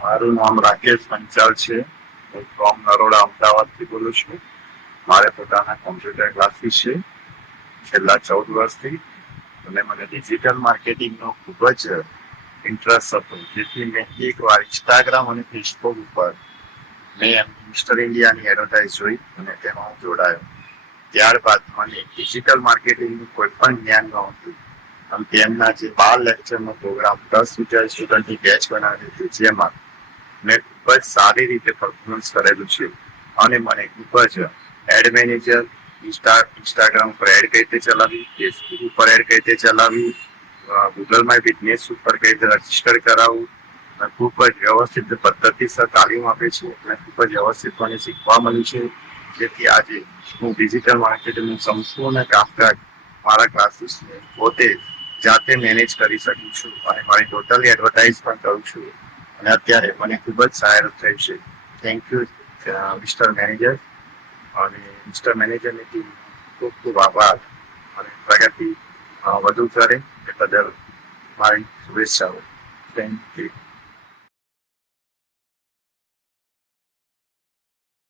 મારું નામ રાકેશ પંચાલ છે. હું ફ્રોમ નરોડા અમદાવાદથી બોલું છું. મારે પોતાના કોમ્પ્યુટર ક્લાસીસ છે છેલ્લા 14 વર્ષથી. અને મને ડિજિટલ માર્કેટિંગનો ખૂબ જ ઇન્ટરેસ્ટ હતો, જેથી મેં એકવાર ઇન્સ્ટાગ્રામ અને ફેસબુક ઉપર મેં મિસ્ટર ઇન્ડિયાની એડવર્ટાઇઝ જોઈ અને તેમાં હું જોડાયો. ત્યારબાદ મને ડિજિટલ માર્કેટિંગનું કોઈ પણ જ્ઞાન નહોતું. આમ તેમના જે 12 લેક્ચરનો પ્રોગ્રામ 10 સ્ટુડન્ટની બેચ બનાવેલી હતી, જેમાં મેં ખૂબ જ સારી રીતે પરફોર્મન્સ કરેલું છે. અને મને ખૂબ જ એડ મેનેજર, ઇન્સ્ટાગ્રામ ઉપર એડ કઈ રીતે ચલાવી, ફેસબુક ઉપર એડ કઈ રીતે ચલાવી, ગૂગલમાં બિઝનેસ ઉપર કઈ રીતે રજીસ્ટર કરાવવું, ખૂબ જ વ્યવસ્થિત પદ્ધતિસર તાલીમ આપે છે અને ખૂબ જ વ્યવસ્થિત મને શીખવા મળ્યું છે. જેથી આજે હું ડિજિટલ માર્કેટિંગનું સંપૂર્ણ કામકાજ મારા ક્લાસીસને પોતે જાતે મેનેજ કરી શકું છું અને મારી ટોટલી એડવર્ટાઇઝ પણ કરું છું. અને અત્યારે મને ખૂબ જ સહાયક થયું છે. Thank you mister manager. અને મિસ્ટર મેનેજરની ટીમ ખૂબ ખૂબ આભાર. અને પ્રગતિ વધુ કરે એ બદલ મારી શુભેચ્છાઓ. Thank you.